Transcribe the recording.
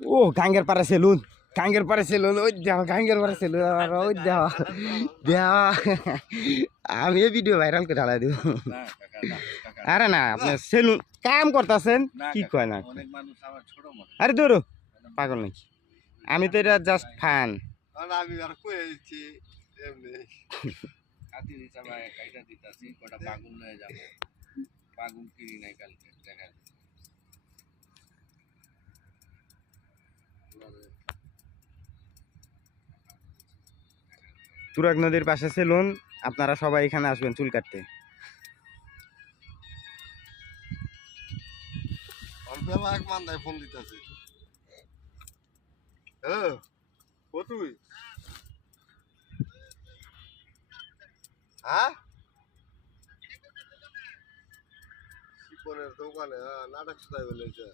ও গাঙ্গের পারে সেলুন ওই দেওয়া গাঙ্গের পারে সেলুন ওই দেওয়া দেওয়া আমি এই ভিডিও ভাইরাল করে ঢালাই দিব আরে না আপনি সেলুন কাম করতেছেন কি কয় না আরে দূর পাগল নাকি আমি তো এটা জাস্ট ফান আমি আর কয়ে দিচ্ছি এমনি কাটি দিতে ভাই কাইটা দিতাছি কটা বাগুন লয়ে যাব বাগুন কিনি নাই কালকে দেখা তুরাগ নদীর পাশে সেলুন আপনারা সবাই এখানে আসবেন চুল কাটতে অল্পেলা এক মান্দায় ফোন দিতেছে হ্যাঁ ও তুই হ্যাঁ শিপনের দোকানে নাটক শুধাই বলেছে